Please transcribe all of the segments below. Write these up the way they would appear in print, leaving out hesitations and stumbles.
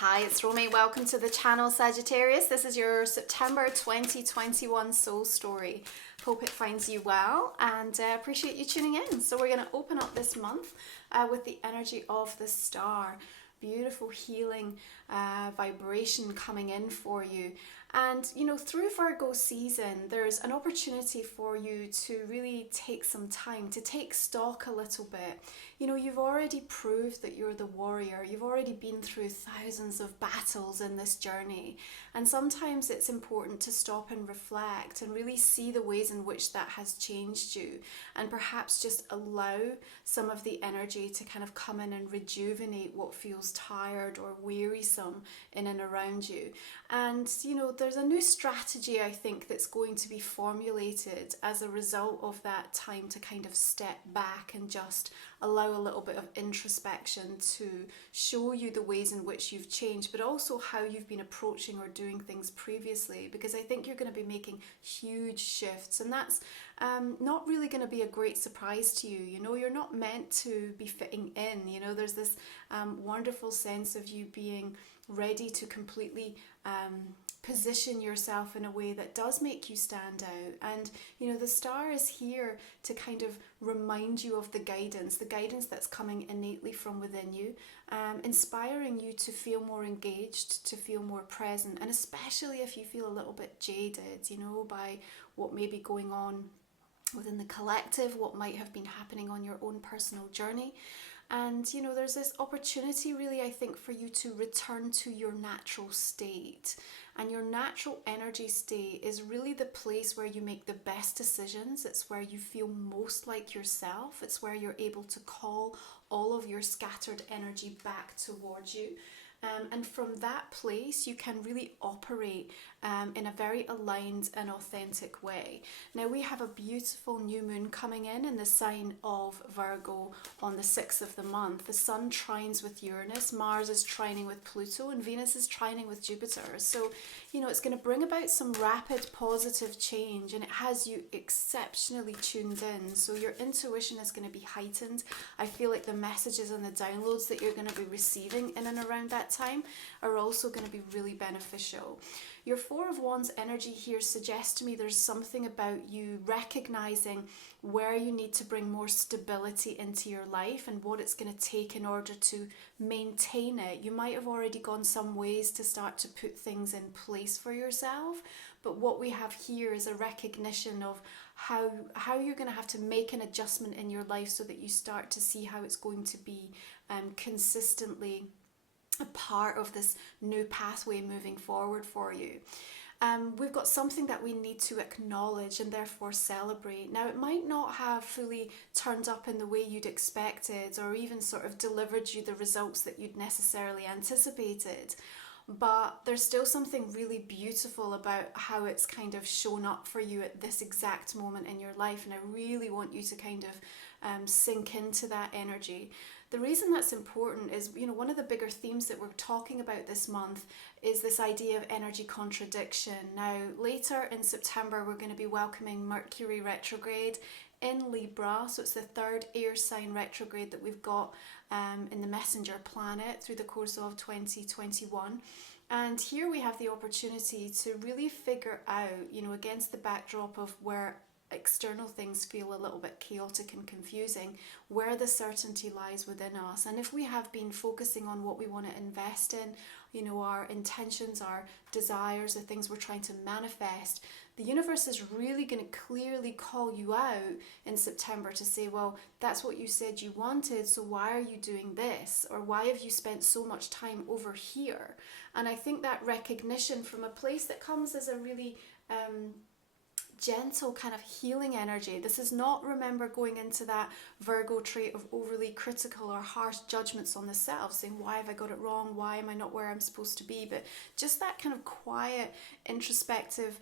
Hi, it's Romy. Welcome to the channel, Sagittarius. This is your September 2021 soul story. Hope it finds you well and appreciate you tuning in. So we're going to open up this month with the energy of the star. Beautiful healing vibration coming in for you. And, you know, through Virgo season, there's an opportunity for you to really take some time, to take stock a little bit. You know, you've already proved that you're the warrior. You've already been through thousands of battles in this journey. And sometimes it's important to stop and reflect and really see the ways in which that has changed you. And perhaps just allow some of the energy to kind of come in and rejuvenate what feels tired or wearisome in and around you. And, you know, there's a new strategy, I think, that's going to be formulated as a result of that time to kind of step back and just allow a little bit of introspection to show you the ways in which you've changed, but also how you've been approaching or doing things previously, because I think you're going to be making huge shifts, and that's not really going to be a great surprise to you. You know, you're not meant to be fitting in. You know, there's this wonderful sense of you being ready to completely position yourself in a way that does make you stand out. And you know, the star is here to kind of remind you of the guidance that's coming innately from within you, inspiring you to feel more engaged, to feel more present, and especially if you feel a little bit jaded, you know, by what may be going on within the collective, what might have been happening on your own personal journey. And you know, there's this opportunity really, I think, for you to return to your natural state. And your natural energy state is really the place where you make the best decisions. It's where you feel most like yourself. It's where you're able to call all of your scattered energy back towards you. And from that place, you can really operate in a very aligned and authentic way. Now, we have a beautiful new moon coming in the sign of Virgo on the 6th of the month. The sun trines with Uranus, Mars is trining with Pluto, and Venus is trining with Jupiter. So, you know, it's going to bring about some rapid positive change, and it has you exceptionally tuned in. So your intuition is going to be heightened. I feel like the messages and the downloads that you're going to be receiving in and around that time are also going to be really beneficial. Your Four of Wands energy here suggests to me there's something about you recognizing where you need to bring more stability into your life and what it's going to take in order to maintain it. You might have already gone some ways to start to put things in place for yourself, but what we have here is a recognition of how you're going to have to make an adjustment in your life so that you start to see how it's going to be consistently a part of this new pathway moving forward for you. We've got something that we need to acknowledge and therefore celebrate. Now, it might not have fully turned up in the way you'd expected or even sort of delivered you the results that you'd necessarily anticipated, but there's still something really beautiful about how it's kind of shown up for you at this exact moment in your life, and I really want you to kind of sink into that energy. The reason that's important is, you know, one of the bigger themes that we're talking about this month is this idea of energy contradiction. Now, later in September, we're going to be welcoming Mercury retrograde in Libra. So it's the third air sign retrograde that we've got in the messenger planet through the course of 2021. And here we have the opportunity to really figure out, you know, against the backdrop of where external things feel a little bit chaotic and confusing, where the certainty lies within us. And if we have been focusing on what we want to invest in, you know, our intentions, our desires, the things we're trying to manifest, the universe is really going to clearly call you out in September to say, well, that's what you said you wanted, so why are you doing this? Or why have you spent so much time over here? And I think that recognition from a place that comes as a really gentle kind of healing energy. This is not, remember, going into that Virgo trait of overly critical or harsh judgments on the self, saying, why have I got it wrong? Why am I not where I'm supposed to be? But just that kind of quiet, introspective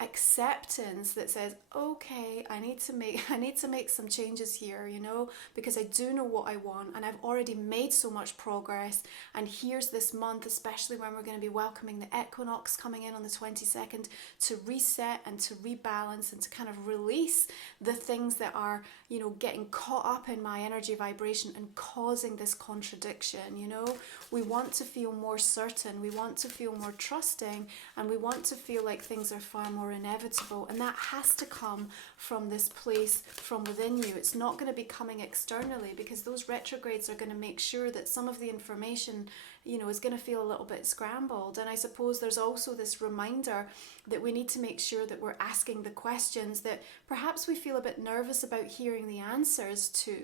acceptance that says, okay, I need to make some changes here, you know, because I do know what I want and I've already made so much progress. And here's this month, especially when we're going to be welcoming the equinox coming in on the 22nd, to reset and to rebalance and to kind of release the things that are, you know, getting caught up in my energy vibration and causing this contradiction. You know, we want to feel more certain, we want to feel more trusting, and we want to feel like things are far more inevitable, and that has to come from this place from within you. It's not going to be coming externally, because those retrogrades are going to make sure that some of the information, you know, is going to feel a little bit scrambled. And I suppose there's also this reminder that we need to make sure that we're asking the questions that perhaps we feel a bit nervous about hearing the answers to,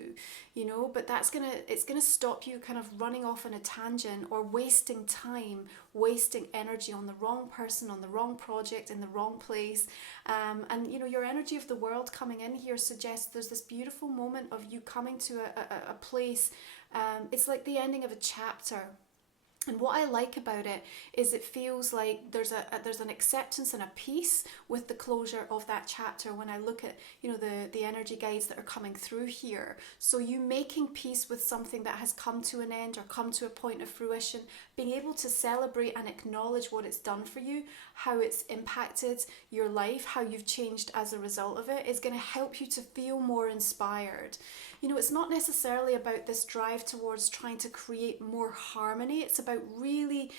you know, but it's going to stop you kind of running off on a tangent or wasting time, wasting energy on the wrong person, on the wrong project, in the wrong place. And you know, your energy of the world coming in here suggests there's this beautiful moment of you coming to a place. It's like the ending of a chapter. And what I like about it is it feels like there's an acceptance and a peace with the closure of that chapter when I look at, you know, the energy guides that are coming through here. So you making peace with something that has come to an end or come to a point of fruition, being able to celebrate and acknowledge what it's done for you, how it's impacted your life, how you've changed as a result of it, is going to help you to feel more inspired. You know, it's not necessarily about this drive towards trying to create more harmony. It's about really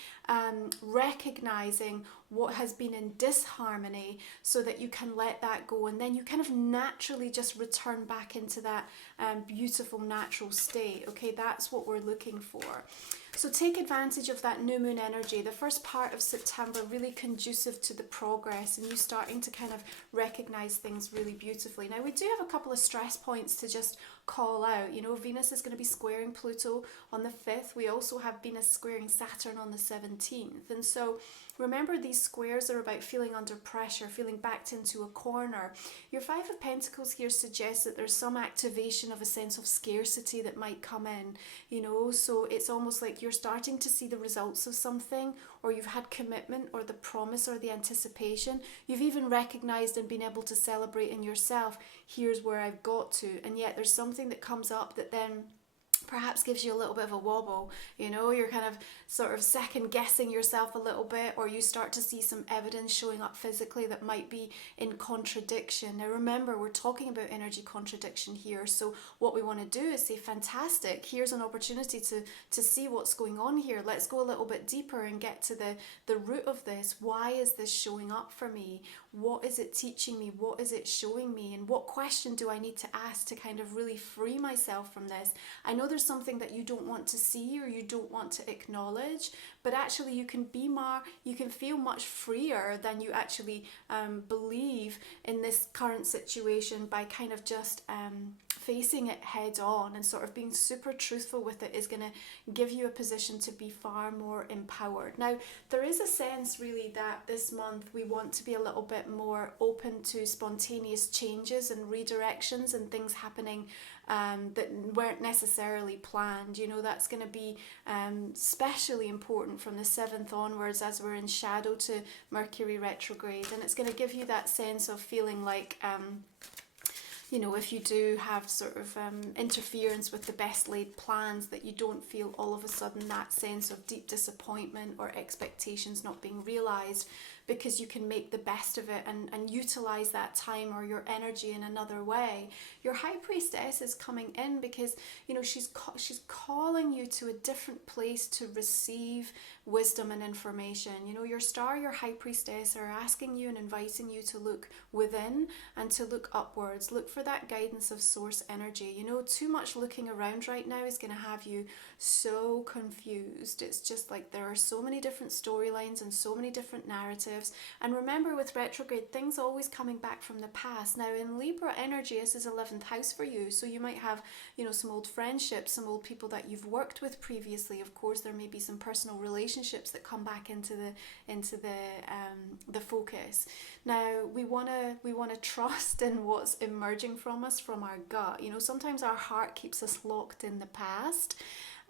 recognizing what has been in disharmony so that you can let that go, and then you kind of naturally just return back into that beautiful natural state. Okay, that's what we're looking for. So take advantage of that new moon energy, the first part of September, really conducive to the progress and you starting to kind of recognize things really beautifully. Now, we do have a couple of stress points to just call out. You know, Venus is going to be squaring Pluto on the 5th. We also have Venus squaring Saturn on the 17th. And so remember, these squares are about feeling under pressure, feeling backed into a corner. Your Five of Pentacles here suggests that there's some activation of a sense of scarcity that might come in, you know, so it's almost like you're starting to see the results of something, or you've had commitment or the promise or the anticipation. You've even recognized and been able to celebrate in yourself, here's where I've got to, and yet there's something that comes up that then perhaps gives you a little bit of a wobble. You know, you're kind of sort of second guessing yourself a little bit, or you start to see some evidence showing up physically that might be in contradiction. Now remember, we're talking about energy contradiction here, so what we want to do is say, fantastic, here's an opportunity to see what's going on here. Let's go a little bit deeper and get to the root of this. Why is this showing up for me? What is it teaching me? What is it showing me? And what question do I need to ask to kind of really free myself from this? I know there's something that you don't want to see or you don't want to acknowledge, but actually you can feel much freer than you actually believe in this current situation by kind of just facing it head on and sort of being super truthful with it is going to give you a position to be far more empowered. Now, there is a sense really that this month we want to be a little bit more open to spontaneous changes and redirections and things happening that weren't necessarily planned. You know, that's going to be especially important from the 7th onwards as we're in shadow to Mercury retrograde, and it's going to give you that sense of feeling like you know, if you do have sort of interference with the best laid plans, that you don't feel all of a sudden that sense of deep disappointment or expectations not being realised, because you can make the best of it and utilise that time or your energy in another way. Your High Priestess is coming in because, you know, she's calling you to a different place to receive wisdom and information. You know, your Star, your High Priestess are asking you and inviting you to look within and to look upwards. Look for that guidance of source energy. You know, too much looking around right now is going to have you so confused. It's just like there are so many different storylines and so many different narratives. And remember, with retrograde, things always coming back from the past. Now in Libra energy, this is 11th house for you, so you might have, you know, some old friendships, some old people that you've worked with previously. Of course, there may be some personal relationships that come back into the focus. Now we want to trust in what's emerging from us from our gut. You know, sometimes our heart keeps us locked in the past.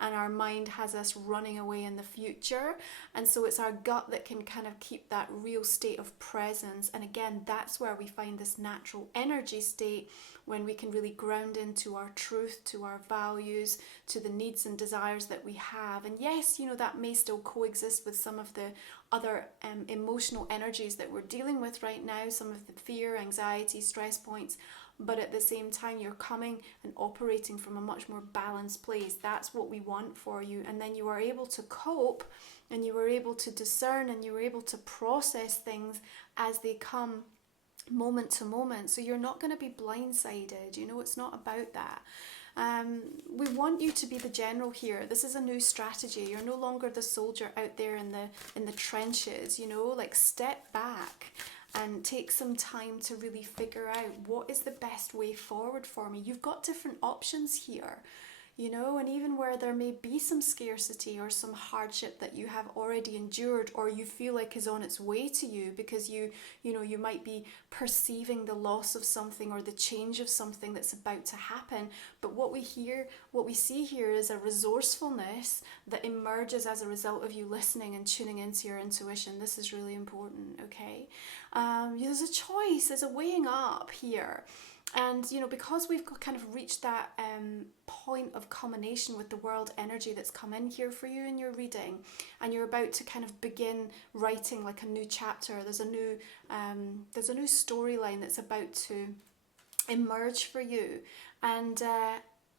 and our mind has us running away in the future. And so it's our gut that can kind of keep that real state of presence. And again, that's where we find this natural energy state, when we can really ground into our truth, to our values, to the needs and desires that we have. And yes, that may still coexist with some of the other emotional energies that we're dealing with right now, some of the fear, anxiety, stress points, but at the same time you're coming and operating from a much more balanced place. That's what we want for you. And then you are able to cope, and you are able to discern, and you are able to process things as they come, moment to moment. So you're not going to be blindsided. It's not about that. We want you to be the general here. This is a new strategy. You're no longer the soldier out there in the trenches. Like, step back and take some time to really figure out, what is the best way forward for me. You've got different options here. And even where there may be some scarcity or some hardship that you have already endured, or you feel like is on its way to you, because you might be perceiving the loss of something or the change of something that's about to happen. But what we see here is a resourcefulness that emerges as a result of you listening and tuning into your intuition. This is really important, okay? There's a choice, there's a weighing up here. And, because we've kind of reached that point of culmination with the world energy that's come in here for you in your reading, and you're about to kind of begin writing like a new chapter, there's a new storyline that's about to emerge for you. And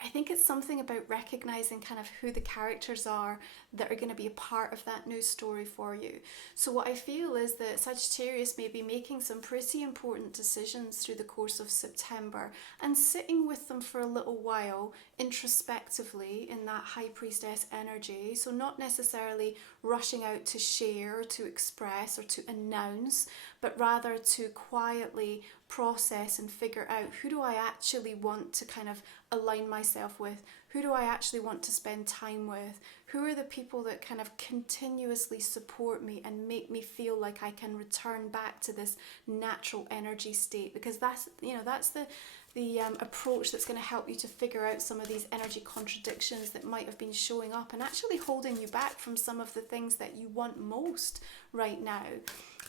I think it's something about recognizing kind of who the characters are that are going to be a part of that new story for you. So what I feel is that Sagittarius may be making some pretty important decisions through the course of September, and sitting with them for a little while introspectively in that High Priestess energy. So not necessarily rushing out to share, to express, or to announce, but rather to quietly process and figure out, who do I actually want to kind of align myself with? Who do I actually want to spend time with? Who are the people that kind of continuously support me and make me feel like I can return back to this natural energy state? Because that's the approach that's going to help you to figure out some of these energy contradictions that might have been showing up and actually holding you back from some of the things that you want most right now.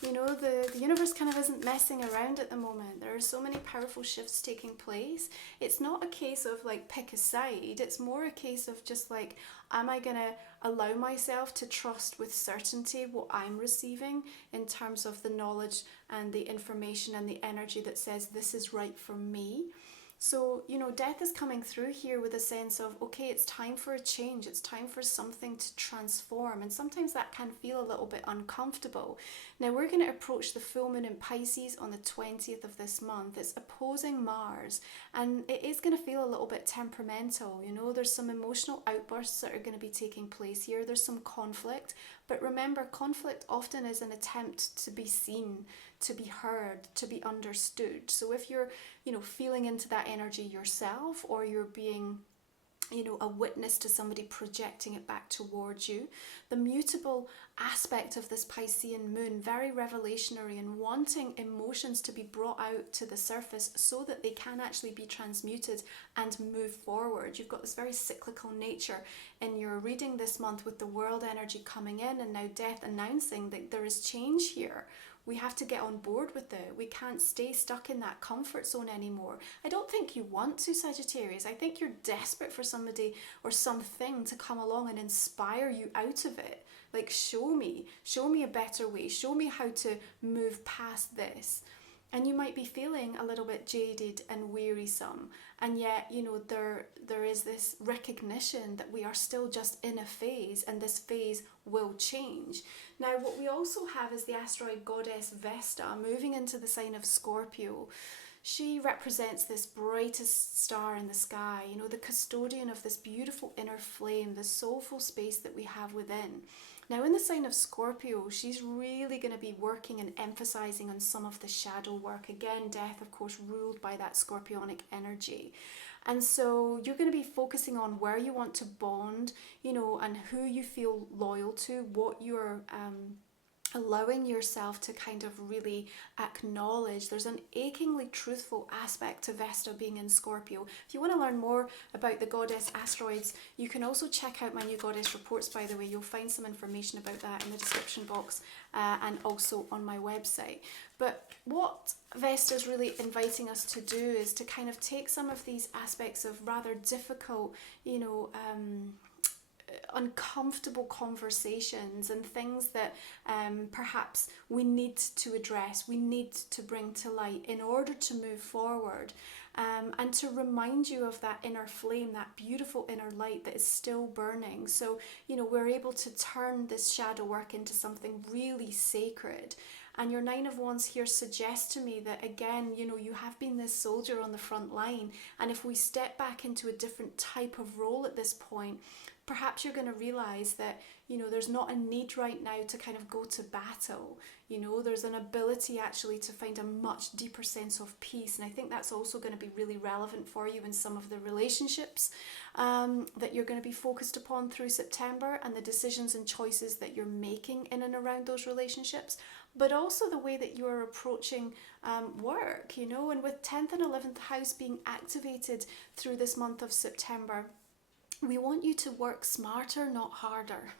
The universe kind of isn't messing around at the moment. There are so many powerful shifts taking place. It's not a case of like pick a side. It's more a case of just like, am I going to allow myself to trust with certainty what I'm receiving in terms of the knowledge and the information and the energy that says this is right for me? So, death is coming through here with a sense of, okay, it's time for a change. It's time for something to transform. And sometimes that can feel a little bit uncomfortable. Now, we're going to approach the full moon in Pisces on the 20th of this month. It's opposing Mars, and it is going to feel a little bit temperamental. There's some emotional outbursts that are going to be taking place here. There's some conflict. But remember, conflict often is an attempt to be seen, to be heard, to be understood. So if you're, feeling into that energy yourself, or you're being, a witness to somebody projecting it back towards you, the mutable aspect of this Piscean moon, very revelationary and wanting emotions to be brought out to the surface so that they can actually be transmuted and move forward. You've got this very cyclical nature in your reading this month, with the world energy coming in and now death announcing that there is change here. We have to get on board with it. We can't stay stuck in that comfort zone anymore. I don't think you want to, Sagittarius. I think you're desperate for somebody or something to come along and inspire you out of it. Like, show me a better way. Show me how to move past this. And you might be feeling a little bit jaded and wearisome. And yet, there is this recognition that we are still just in a phase, and this phase will change. Now, what we also have is the asteroid goddess Vesta moving into the sign of Scorpio. She represents this brightest star in the sky, the custodian of this beautiful inner flame, the soulful space that we have within. Now, in the sign of Scorpio, she's really going to be working and emphasizing on some of the shadow work. Again, death, of course, ruled by that scorpionic energy. And so you're going to be focusing on where you want to bond, and who you feel loyal to, what you're allowing yourself to kind of really acknowledge there's an achingly truthful aspect to Vesta being in Scorpio. If you want to learn more about the goddess asteroids, you can also check out my new goddess reports, by the way. You'll find some information about that in the description box and also on my website. But what Vesta is really inviting us to do is to kind of take some of these aspects of rather difficult, uncomfortable conversations and things that perhaps we need to address, we need to bring to light in order to move forward, and to remind you of that inner flame, that beautiful inner light that is still burning. So, we're able to turn this shadow work into something really sacred. And your Nine of Wands here suggests to me that, again, you have been this soldier on the front line. And if we step back into a different type of role at this point, perhaps you're going to realize that, there's not a need right now to kind of go to battle. There's an ability actually to find a much deeper sense of peace. And I think that's also going to be really relevant for you in some of the relationships that you're going to be focused upon through September, and the decisions and choices that you're making in and around those relationships, but also the way that you are approaching work, and with 10th and 11th house being activated through this month of September, we want you to work smarter, not harder.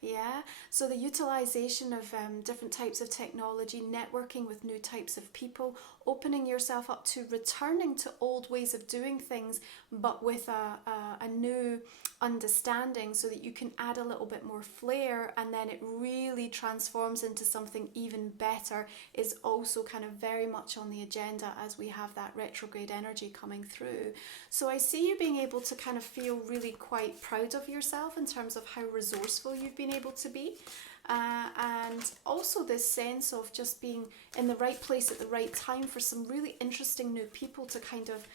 Yeah, so the utilization of different types of technology, networking with new types of people, opening yourself up to returning to old ways of doing things, but with a new understanding, so that you can add a little bit more flair, and then it really transforms into something even better, is also kind of very much on the agenda as we have that retrograde energy coming through. So I see you being able to kind of feel really quite proud of yourself in terms of how resourceful you've been able to be. And also this sense of just being in the right place at the right time for some really interesting new people to kind of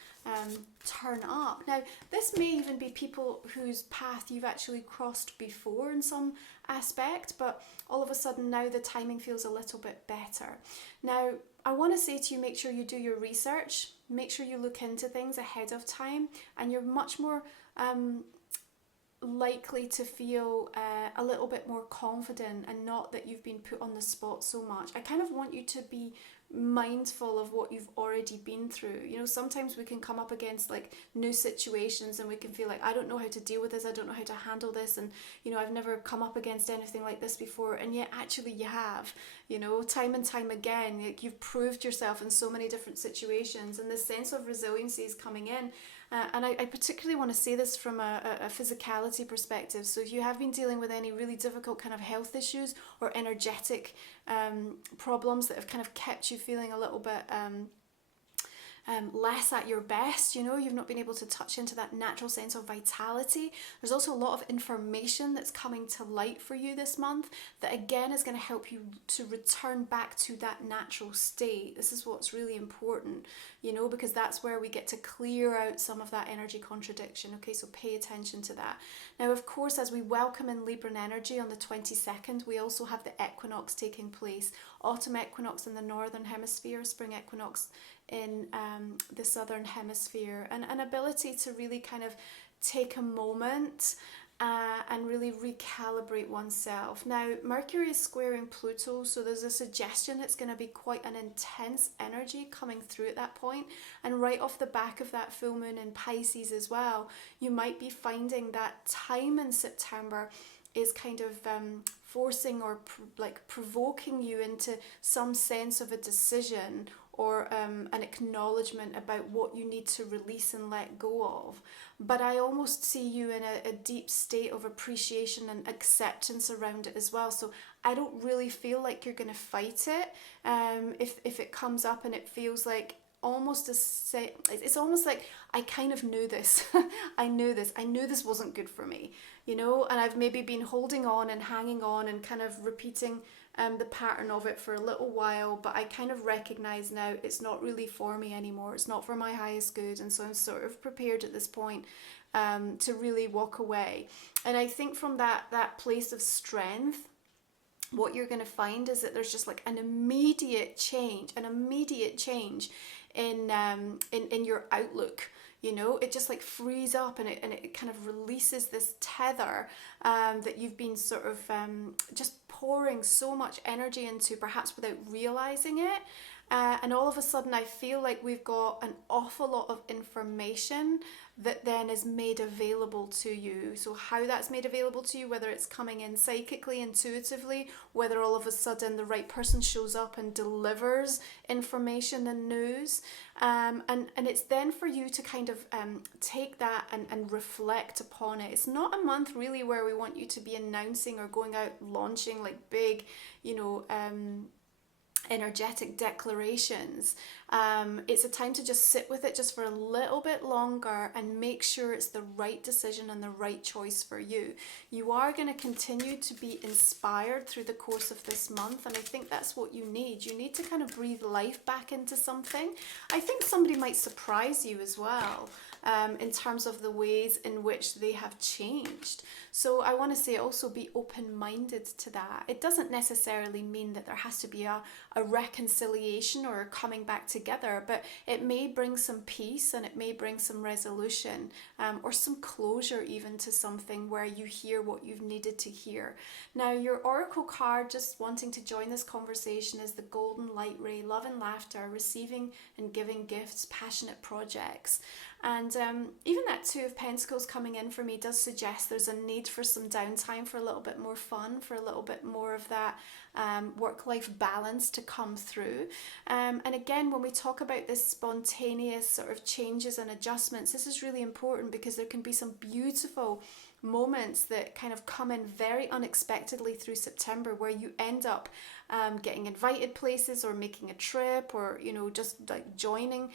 turn up. Now, this may even be people whose path you've actually crossed before in some aspect, but all of a sudden now the timing feels a little bit better. Now, I want to say to you, make sure you do your research, make sure you look into things ahead of time, and you're much more likely to feel a little bit more confident, and not that you've been put on the spot so much. I kind of want you to be mindful of what you've already been through. Sometimes we can come up against like new situations and we can feel like, I don't know how to deal with this, I don't know how to handle this, and I've never come up against anything like this before, and yet actually you have, time and time again. Like, you've proved yourself in so many different situations, and this sense of resiliency is coming in. And I particularly want to say this from a physicality perspective. So if you have been dealing with any really difficult kind of health issues or energetic problems that have kind of kept you feeling a little bit less at your best, you've not been able to touch into that natural sense of vitality. There's also a lot of information that's coming to light for you this month that again is going to help you to return back to that natural state. This is what's really important, because that's where we get to clear out some of that energy contradiction. Okay, so pay attention to that. Now, of course, as we welcome in Libran energy on the 22nd, we also have the equinox taking place. Autumn equinox in the northern hemisphere, spring equinox in the southern hemisphere, and an ability to really kind of take a moment and really recalibrate oneself. Now, Mercury is squaring Pluto, so there's a suggestion it's going to be quite an intense energy coming through at that point. And right off the back of that full moon in Pisces as well, you might be finding that time in September is kind of forcing or provoking you into some sense of a decision or an acknowledgement about what you need to release and let go of. But I almost see you in a deep state of appreciation and acceptance around it as well. So I don't really feel like you're going to fight it. If it comes up and it feels like it's almost like, I kind of knew this. I knew this wasn't good for me, and I've maybe been holding on and hanging on and kind of repeating the pattern of it for a little while, but I kind of recognize now it's not really for me anymore. It's not for my highest good, and so I'm sort of prepared at this point to really walk away. And I think from that place of strength, what you're going to find is that there's just like an immediate change in your outlook. you know, it just like frees up, and it kind of releases this tether that you've been sort of just pouring so much energy into, perhaps without realizing it. And all of a sudden I feel like we've got an awful lot of information that then is made available to you. So how that's made available to you, whether it's coming in psychically, intuitively, whether all of a sudden the right person shows up and delivers information and news, and it's then for you to kind of take that and reflect upon it. It's not a month really where we want you to be announcing or going out launching like big, you know, energetic declarations. It's a time to just sit with it just for a little bit longer and make sure it's the right decision and the right choice for you. You are going to continue to be inspired through the course of this month, and I think that's what you need. You need to kind of breathe life back into something. I think somebody might surprise you as well, in terms of the ways in which they have changed. So I want to say also be open-minded to that. It doesn't necessarily mean that there has to be a reconciliation or a coming back together, but it may bring some peace, and it may bring some resolution, or some closure even to something where you hear what you've needed to hear. Now, your oracle card, just wanting to join this conversation, is the golden light ray, love and laughter, receiving and giving gifts, passionate projects. And even that Two of Pentacles coming in for me does suggest there's a need for some downtime, for a little bit more fun, for a little bit more of that work-life balance to come through. And again, when we talk about this spontaneous sort of changes and adjustments, this is really important because there can be some beautiful moments that kind of come in very unexpectedly through September, where you end up getting invited places, or making a trip, or, you know, just like joining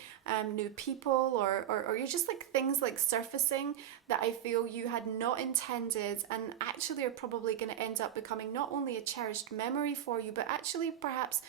new people, or you're just like things like surfacing that I feel you had not intended, and actually are probably going to end up becoming not only a cherished memory for you, but actually perhaps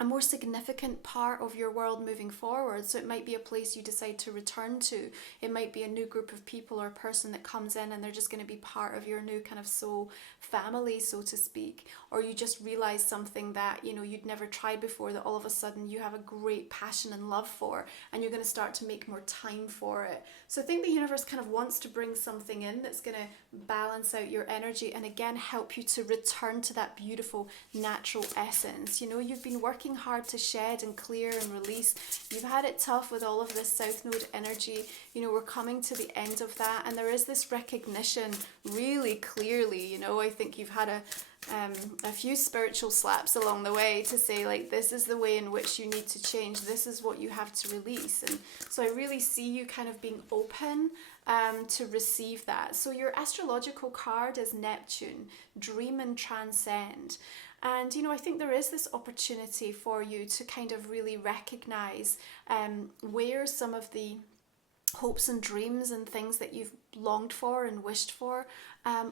a more significant part of your world moving forward. So it might be a place you decide to return to. It might be a new group of people or a person that comes in, and they're just going to be part of your new kind of soul family, so to speak. Or you just realize something that, you know, you'd never tried before, that all of a sudden you have a great passion and love for, and you're going to start to make more time for it. So I think the universe kind of wants to bring something in that's going to balance out your energy, and again help you to return to that beautiful natural essence. You know, you've been working hard to shed and clear and release. You've had it tough with all of this South Node energy. You know, we're coming to the end of that, and there is this recognition really clearly. You know, I think you've had a few spiritual slaps along the way to say, like, this is the way in which you need to change, this is what you have to release. And so I really see you kind of being open to receive that. So your astrological card is Neptune, dream and transcend. And, you know, I think there is this opportunity for you to kind of really recognize where some of the hopes and dreams and things that you've longed for and wished for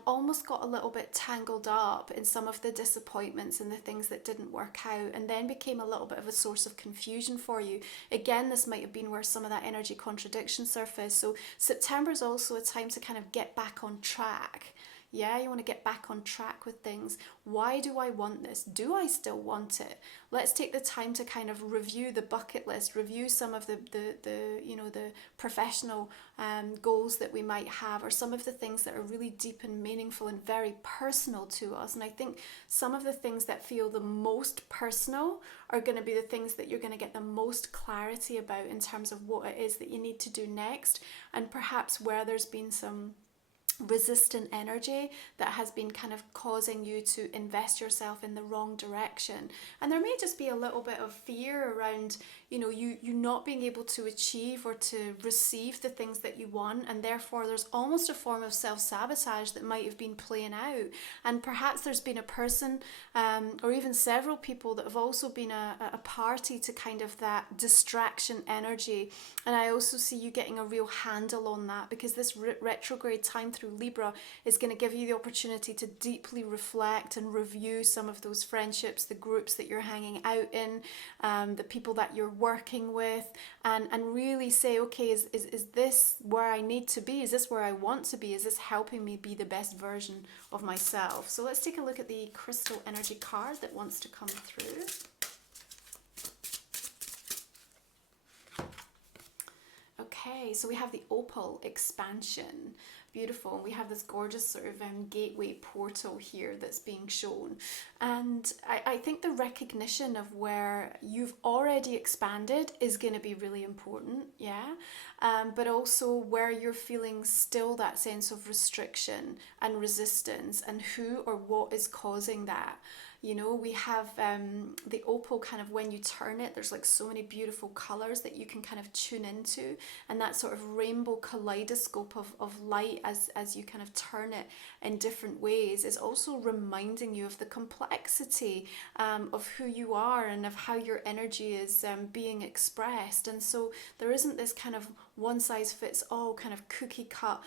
almost got a little bit tangled up in some of the disappointments and the things that didn't work out, and then became a little bit of a source of confusion for you. Again, this might have been where some of that energy contradiction surfaced. So September is also a time to kind of get back on track. Yeah, you want to get back on track with things. Why do I want this? Do I still want it? Let's take the time to kind of review the bucket list, review some of the you know, the professional goals that we might have, or some of the things that are really deep and meaningful and very personal to us. And I think some of the things that feel the most personal are going to be the things that you're going to get the most clarity about in terms of what it is that you need to do next, and perhaps where there's been some resistant energy that has been kind of causing you to invest yourself in the wrong direction. And there may just be a little bit of fear around, you know, you not being able to achieve or to receive the things that you want, and therefore there's almost a form of self-sabotage that might have been playing out. And perhaps there's been a person or even several people that have also been a party to kind of that distraction energy. And I also see you getting a real handle on that, because this retrograde time through Libra is going to give you the opportunity to deeply reflect and review some of those friendships, the groups that you're hanging out in, the people that you're working with, and really say, okay, is this where I need to be? Is this where I want to be? Is this helping me be the best version of myself? So let's take a look at the crystal energy card that wants to come through. Okay, Okay, so we have the opal expansion. Beautiful. And we have this gorgeous sort of gateway portal here that's being shown. And I think the recognition of where you've already expanded is going to be really important, yeah? But also where you're feeling still that sense of restriction and resistance, and who or what is causing that. You know, we have the opal kind of, when you turn it, there's like so many beautiful colors that you can kind of tune into, and that sort of rainbow kaleidoscope of light as you kind of turn it in different ways is also reminding you of the complexity of who you are and of how your energy is being expressed. And so there isn't this kind of one size fits all kind of cookie cut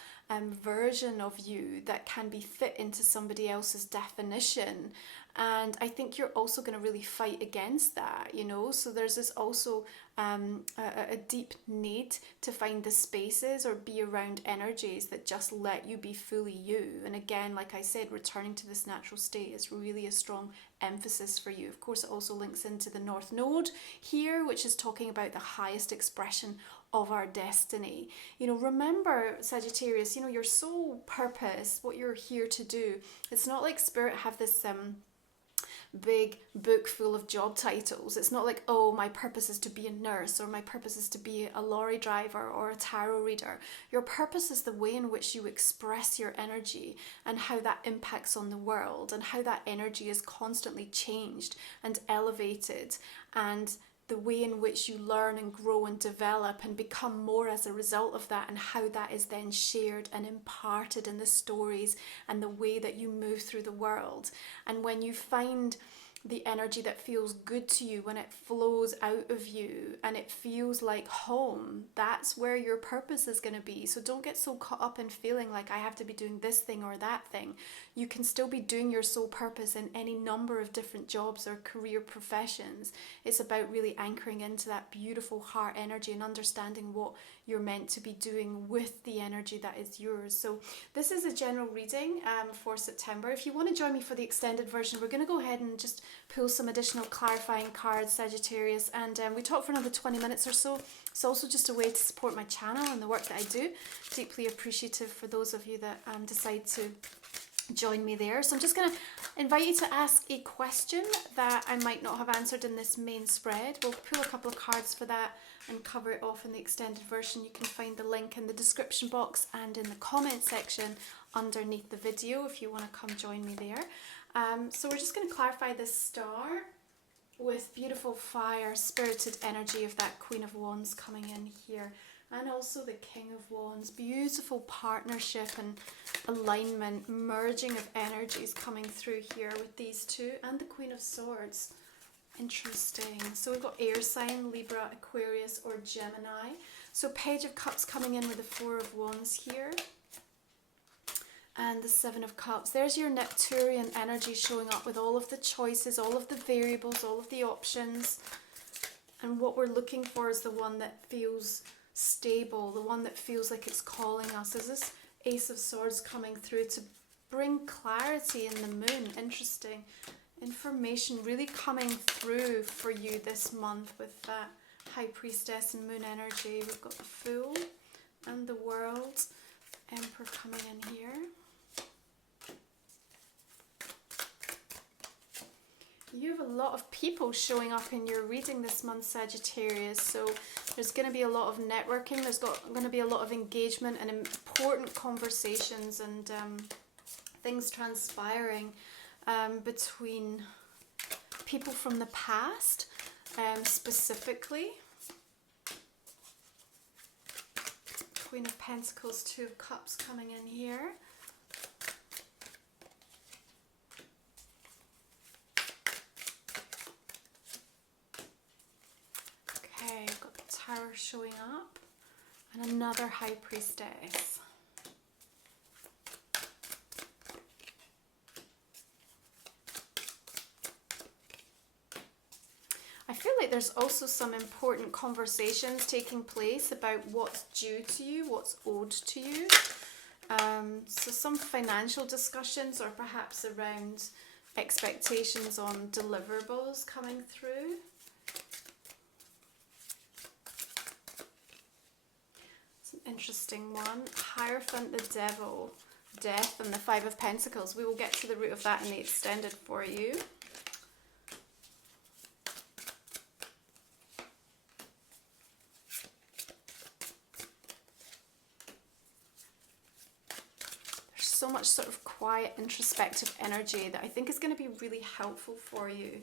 version of you that can be fit into somebody else's definition. And I think you're also going to really fight against that, you know. So there's this also a deep need to find the spaces or be around energies that just let you be fully you. And again, like I said, returning to this natural state is really a strong emphasis for you. Of course, it also links into the North Node here, which is talking about the highest expression of our destiny. You know, remember, Sagittarius, you know, your soul purpose, what you're here to do. It's not like Spirit have this big book full of job titles. It's not like, oh, my purpose is to be a nurse, or my purpose is to be a lorry driver or a tarot reader. Your purpose is the way in which you express your energy and how that impacts on the world, and how that energy is constantly changed and elevated, and the way in which you learn and grow and develop and become more as a result of that, and how that is then shared and imparted in the stories and the way that you move through the world. And when you find the energy that feels good to you, when it flows out of you and it feels like home, that's where your purpose is going to be. So don't get so caught up in feeling like I have to be doing this thing or that thing. You can still be doing your soul purpose in any number of different jobs or career professions. It's about really anchoring into that beautiful heart energy and understanding what you're meant to be doing with the energy that is yours. So this is a general reading for September. If you want to join me for the extended version, we're going to go ahead and just pull some additional clarifying cards, Sagittarius, and we talk for another 20 minutes or so. It's also just a way to support my channel and the work that I do. Deeply appreciative for those of you that decide to join me there. So I'm just going to invite you to ask a question that I might not have answered in this main spread. We'll pull a couple of cards for that and cover it off in the extended version. You can find the link in the description box and in the comment section underneath the video if you want to come join me there. So we're just going to clarify this star with beautiful fire, spirited energy of that Queen of Wands coming in here, and also the King of Wands. Beautiful partnership and alignment, merging of energies coming through here with these two, and the Queen of Swords. Interesting. So we've got air sign, Libra, Aquarius, or Gemini. So Page of Cups coming in with the Four of Wands here, and the Seven of Cups. There's your Neptunian energy showing up with all of the choices, all of the variables, all of the options. And what we're looking for is the one that feels stable, the one that feels like it's calling us. Is this Ace of Swords coming through to bring clarity in the moon? Interesting. Information really coming through for you this month with that High Priestess and moon energy. We've got the Fool and the World, Emperor coming in here. You have a lot of people showing up in your reading this month, Sagittarius. So there's going to be a lot of networking. There's going to be a lot of engagement and important conversations and things transpiring between people from the past, specifically. Queen of Pentacles, Two of Cups coming in here. Okay, I've got the Tower showing up, and another High Priestess. I feel like there's also some important conversations taking place about what's due to you, what's owed to you. So some financial discussions, or perhaps around expectations on deliverables coming through. interesting one. Hierophant, the Devil, Death, and the Five of Pentacles. We will get to the root of that in the extended for you. There's so much sort of quiet, introspective energy that I think is going to be really helpful for you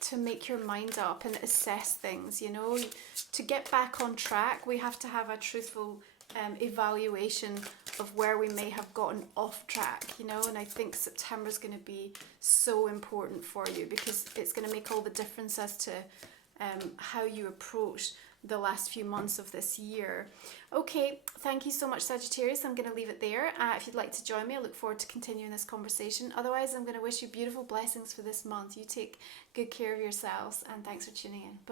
to make your mind up and assess things, you know. To get back on track, we have to have a truthful evaluation of where we may have gotten off track, you know. And I think September is going to be so important for you because it's going to make all the difference as to how you approach the last few months of this year. Okay, thank you so much, Sagittarius. I'm going to leave it there. If you'd like to join me, I look forward to continuing this conversation. Otherwise, I'm going to wish you beautiful blessings for this month. You take good care of yourselves, and thanks for tuning in. Bye.